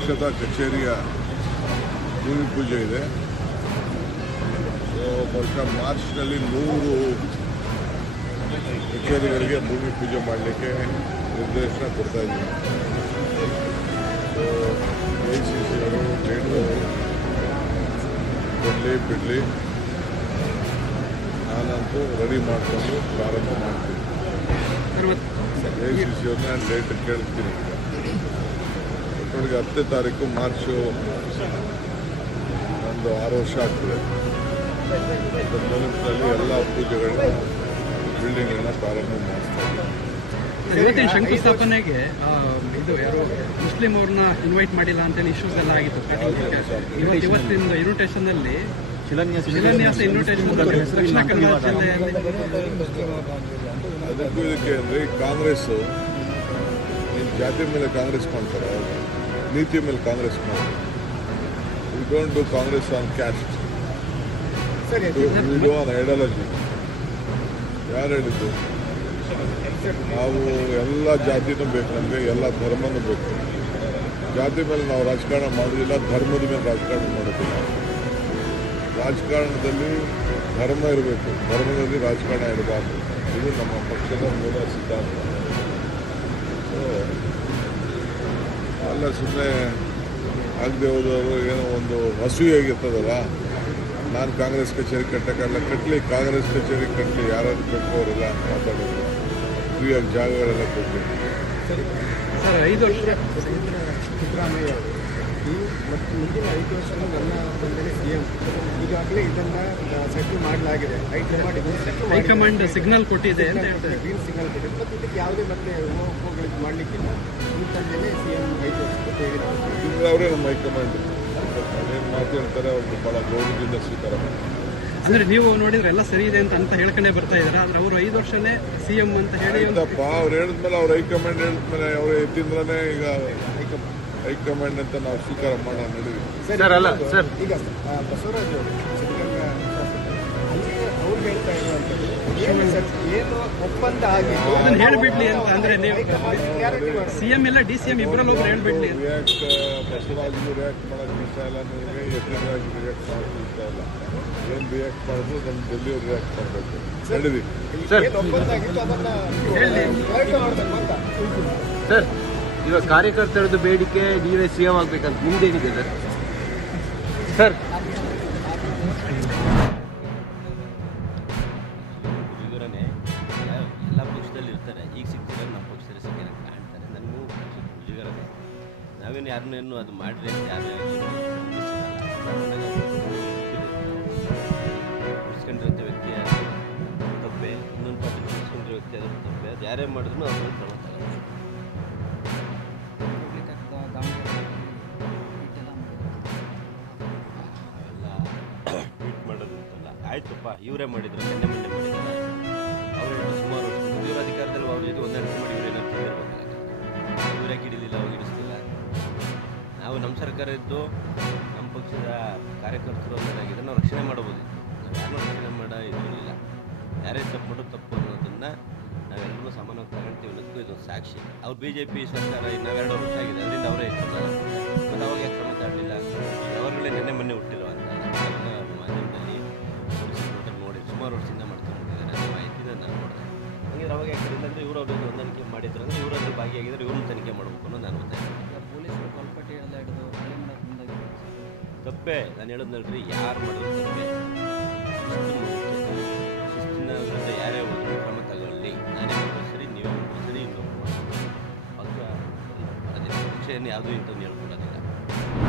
ಪಕ್ಷದ ಕಚೇರಿಯ ಭೂಮಿ ಪೂಜೆ ಇದೆ. ಬಹುಶಃ ಮಾರ್ಚ್ನಲ್ಲಿ 100 ಕಚೇರಿಗಳಿಗೆ ಭೂಮಿ ಪೂಜೆ ಮಾಡಲಿಕ್ಕೆ ನಿರ್ದೇಶನ ಕೊಡ್ತಾ ಇದ್ದೀವಿ. AICC ಅವರು ಡೇಟು ಬಿಡಲಿ ನಾನಂತೂ ರೆಡಿ ಮಾಡಿಕೊಂಡು ಪ್ರಾರಂಭ ಮಾಡ್ತೀನಿ. AICC ಅವ್ರನ್ನ ಡೇಟ್ ಕೇಳ್ತೀನಿ. ಒಟ್ಟೊಳಗೆ 10ನೇ ತಾರೀಕು ಮಾರ್ಚು ಒಂದು 6 ವರ್ಷ ಆಗ್ತದೆ. ಮೊದಲಿನಲ್ಲಿ ಎಲ್ಲ ಪೂಜೆಗಳನ್ನ ಬಿಲ್ಡಿಂಗ್ಗಳನ್ನ ಪ್ರಾರಂಭ ಮಾಡ್ತಾರೆ. ಇವತ್ತಿನ ಶಂಕುಸ್ಥಾಪನೆಗೆ ಇದು ಯಾರು ಮುಸ್ಲಿಂ ಅವ್ರನ್ನ ಇನ್ವೈಟ್ ಮಾಡಿಲ್ಲ ಅಂತೇಳಿ ಇಶ್ಯೂಸ್ ಎಲ್ಲ ಆಗಿತ್ತು. ಇವತ್ತಿನ ಇನ್ವಿಟೇಷನ್ ಅಲ್ಲಿ ಶಿಲಾನ್ಯಾಸ ಇನ್ವಿಟೇಷನ್ ದಕ್ಷಿಣ ಕನ್ನಡ ಜಿಲ್ಲೆಯಲ್ಲಿ ಅದಕ್ಕೂ ಇದಕ್ಕೆ ಅಂದರೆ ಕಾಂಗ್ರೆಸ್ ಜಾತಿ ಮೇಲೆ ಕಾಂಗ್ರೆಸ್ ಮಾಡ್ತಾರೆ, ನೀತಿ ಮೇಲೆ ಕಾಂಗ್ರೆಸ್ ಮಾಡ್ತಾರೆ. We don't do Congress on caste, we do on ideology. ಯಾರು ಹೇಳಿದ್ದು? ನಾವು ಎಲ್ಲ ಜಾತಿನೂ ಬೇಕು, ನಮಗೆ ಎಲ್ಲ ಧರ್ಮನೂ ಬೇಕು. ಜಾತಿ ಮೇಲೆ ನಾವು ರಾಜಕಾರಣ ಮಾಡೋದಿಲ್ಲ, ಧರ್ಮದ ಮೇಲೆ ರಾಜಕಾರಣ ಮಾಡೋದಿಲ್ಲ. ರಾಜಕಾರಣದಲ್ಲಿ ಧರ್ಮ ಇರಬೇಕು, ಧರ್ಮದಲ್ಲಿ ರಾಜಕಾರಣ ಇರಬಾರ್ದು. ಇದು ನಮ್ಮ ಪಕ್ಷದ ಮೂಲ ಸಿದ್ಧಾಂತ. ಅಲ್ಲ ಸುಮ್ಮನೆ ಆಗದೆ ಹೋದವರು ಏನೋ ಒಂದು ಹಸುವಾಗಿರ್ತದಲ್ಲ, ನಾನು ಕಾಂಗ್ರೆಸ್ ಕಚೇರಿ ಕಟ್ಟಲಿ, ಕಾಂಗ್ರೆಸ್ ಕಚೇರಿ ಕಟ್ಟಲಿ, ಯಾರಾದ್ರು ಬೇಕು ಅವರೆಲ್ಲ ಮಾತಾಡೋದು. ಫ್ರೀಯಾಗಿ ಜಾಗಗಳೆಲ್ಲ ಕೊಡ್ತೀವಿ. ಸರ್ 5 ವರ್ಷ ಸಿದ್ದರಾಮಯ್ಯ ಮತ್ತು ಮುಂದಿನ 5 ವರ್ಷಗಳು ನನ್ನ ಬಂದರೆ CM ಈಗಾಗಲೇ ಇದನ್ನು ಸೆಟ್ಲ್ ಮಾಡಲಾಗಿದೆ. ಹೈಕಮಾಂಡ್ ಸಿಗ್ನಲ್ ಕೊಟ್ಟಿದೆ ಅಂತ ಹೇಳ್ತಾರೆ. ಗ್ರೀನ್ ಸಿಗ್ನಲ್ ಕೊಟ್ಟಿದೆ. ಮತ್ತು ಇದಕ್ಕೆ ಯಾವುದೇ ಮತ್ತೆ ಹೋಗೋಗಳಿಗೆ ಮಾಡಲಿಕ್ಕಿಲ್ಲ. ಇಂಥದ್ದೇನೆ CM 5 ವರ್ಷಕ್ಕೆ ಹೇಳಿದ್ದಾರೆ. ಅವರೇ ನಮ್ಮ ಹೈಕಮಾಂಡ್ ಏನು ಮಾತಾಡ್ತಾರೆ, ಅವ್ರಿಗೆ ಭಾಳ ಗೌರವದಿಂದ ಸ್ವೀಕಾರ ಮಾಡ್ತಾರೆ. ಅಂದ್ರೆ ನೀವು ನೋಡಿದ್ರೆ ಎಲ್ಲ ಸರಿ ಇದೆ ಅಂತ ಹೇಳ್ಕೊಂಡೇ ಬರ್ತಾ ಇದ್ದಾರೆ. ಆದ್ರೆ ಅವರು 5 ವರ್ಷನೇ CM ಅಂತ ಹೇಳಿ ಅವ್ರು ಹೇಳಿದ್ಮೇಲೆ ಅವ್ರ ಹೈಕಮಾಂಡ್ ಹೇಳಿದ್ಮೇಲೆ ಅವ್ರು ಎತ್ತಿಂದ್ರೇ ಈಗ ಹೈಕಮಾಂಡ್ ಅಂತ ನಾವು ಸ್ವೀಕಾರ ಮಾಡೋಣ ನಡೀವಿ. ಈಗ ಬಸವರಾಜ್ ಅವರು ಸಿದ್ಧಗಂಗಾ ಅಲ್ಲಿ ಅವ್ರು ಹೇಳ್ತಾ ಇರುವಂಥದ್ದು ಏನು ಒಪ್ಪಂದ ಆಗಿದ್ದು ಅದನ್ನ ಹೇಳ್ಬಿಡ್ಲಿ ಅಂತ. ಅಂದ್ರೆ ನೀವು CM ಎಲ್ಲ DCM ಇಬ್ಬರಲ್ಲಿ ಒಬ್ರು ಹೇಳ್ಬಿಡ್ಲಿ. ಬಸವರಾಜ್ಗೂ ರಿಯಾಕ್ಟ್ ಮಾಡೋಕ್ಕೆ ಇಷ್ಟ ಇಲ್ಲ, ನನಗೆ ಯತೀಂದ್ರಾಜ್ ರಿಯಾಕ್ಟ್ ಮಾಡೋದು ಇಷ್ಟ ಇಲ್ಲ. ಏನು ರಿಯಾಕ್ಟ್ ಮಾಡಿದ್ರು ನಮ್ಮ ಡೆಲ್ಲಿಯವ್ರು ರಿಯಾಕ್ಟ್ ಮಾಡಬೇಕು. ನಡೀವಿ ಏನು ಒಪ್ಪಂದ ಆಗಿತ್ತು ಅದನ್ನ ಮಾಡಬೇಕು ಅಂತ. ಸರ್, ಇವಾಗ ಕಾರ್ಯಕರ್ತರದ್ದು ಬೇಡಿಕೆ ನೀವೇ CM ಆಗ್ಬೇಕಂತ ನಿಮ್ದೇನಿದೆ ಸರ್? ಸರ್ ಹುಡುಗರೇ ಎಲ್ಲ ಪಕ್ಷದಲ್ಲಿ ಇರ್ತಾರೆ. ಈಗ ಸಿಗ್ತಾರೆ, ನಮ್ಮ ಪಕ್ಷದಲ್ಲಿ ಸಿಗ್ತಾರೆ ಕಾಣ್ತಾರೆ. ನನಗೂ ಹುಡುಗರೇ ನಾವೇನು ಯಾರನ್ನೇನು ಅದು ಮಾಡಿರಿ ಅಂತ ಯಾರು ಉಳಿಸ್ಕೊಂಡಿರೋ ವ್ಯಕ್ತಿಯ ತಪ್ಪೆ, ಇನ್ನೊಂದು ಪಾರ್ಟಿ ಉಳಿಸ್ಕೊಂಡಿರೋ ವ್ಯಕ್ತಿ ಅದರ ತಪ್ಪೆ. ಅದು ಯಾರೇ ಮಾಡಿದ್ರು ಅವ್ರ ಕ್ರಮ ತಗೊಳ್ತಾರೆ. ಟ್ವೀಟ್ ಮಾಡೋದು ಅಂತಲ್ಲ, ಆಯ್ತಪ್ಪ ಇವರೇ ಮಾಡಿದ್ರು, ಮೊನ್ನೆ ಮಾಡಿದ್ದಾರೆ. ಅವ್ರು ಹೇಳಿದ್ರು ಸುಮಾರು ಇವ್ರ ಅಧಿಕಾರದಲ್ಲಿ ಅವ್ರ ಜೊತೆ ಹೊಂದಾಣಿಕೆ ಮಾಡಿ ಇವ್ರು ಏನಾದ್ರು ತಿಳ್ಬೇಕಲ್ಲ, ಇವ್ರು ಯಾಕೆ ಹಿಡಿಲಿಲ್ಲ, ಅವಾಗ ಹಿಡಿಸ್ತಿಲ್ಲ. ನಾವು ನಮ್ಮ ಸರ್ಕಾರ ಇದ್ದು ನಮ್ಮ ಪಕ್ಷದ ಕಾರ್ಯಕರ್ತರು ಅನ್ನೋದಾಗಿದೆ, ನಾವು ರಕ್ಷಣೆ ಮಾಡಬಹುದಿತ್ತು. ನಾವು ಯಾರನ್ನೂ ರಕ್ಷಣೆ ಮಾಡೋ ಇದಿರಲಿಲ್ಲ. ಯಾರೇ ತಪ್ಪು ಮಾಡೋದು ತಪ್ಪು ಅನ್ನೋದನ್ನು ನಾವೆಲ್ಲರೂ ಸಮಾನವಾಗಿ ತಗೊಳ್ತೀವಿ ಅನ್ನೋದಕ್ಕೂ ಇದೊಂದು ಸಾಕ್ಷಿ. ಅವ್ರು BJP ಸರ್ಕಾರ ಇನ್ನು 2 ವರ್ಷ ಆಗಿದೆ, ಅದರಿಂದ ಅವರೇ ಇರ್ತಲ್ಲ. ಮತ್ತು ಅವಾಗ ಯಾಕೆ ಕ್ರಮ ತಗೊಳ್ಳಿಲ್ಲ? ಅವರುಗಳೇ ಮೊನ್ನೆ ಹುಟ್ಟಿರೋ ಅಂತ ಮಾಧ್ಯಮದಲ್ಲಿ ನೋಡಿ ಸುಮಾರು ವರ್ಷದಿಂದ ಮಾಡ್ಕೊಂಡ್ಬಿಟ್ಟಿದ್ದಾರೆ. ನಮ್ಮ ಮಾಹಿತಿನ ನಾನು ನೋಡಿದೆ. ಹಂಗೆ ಅವಾಗ ಯಾಕೆ ಅಂದರೆ ಇವರು ಅವ್ರಿಗೆ ಹೊಂದಾಣಿಕೆ ಮಾಡಿದ್ರು ಅಂದರೆ ಇವರಲ್ಲಿ ಭಾಗಿಯಾಗಿದ್ದಾರೆ, ಇವ್ರನ್ನ ತನಿಖೆ ಮಾಡಬೇಕು ಅನ್ನೋ ನಾನು ಗೊತ್ತಾಯ್ತು. ಪೊಲೀಸರು ಕೊಲ್ಕಟ್ಟೆ ಎಲ್ಲ ಹಿಡಿದು ಹಳೆ ಮಾಡೋಕ್ಕೆ ಮುಂದಾಗಿದೆ. ತಪ್ಪೇ ನಾನು ಹೇಳಿದ್ನಲ್ರಿ, ಯಾರು ಮಾಡೋದು ತಪ್ಪೇ. ಶಿಸ್ತಿನ ವಿರುದ್ಧ ಯಾರೇ ಹೋದ್ರು ಕ್ರಮ ತಗೊಳ್ಳಿ. ನಾನೇ ಮಾಡೋದು ಸರಿ, ನೀವೇ ಮಾಡೋದು ಸರಿ, ಇನ್ನೊಬ್ಬರು ಪಕ್ಷ ಅದೇ ಪಕ್ಷ ಏನು ಯಾವುದೂ ಇಂಥದ್ದು ಹೇಳ್ಕೊಡೋದು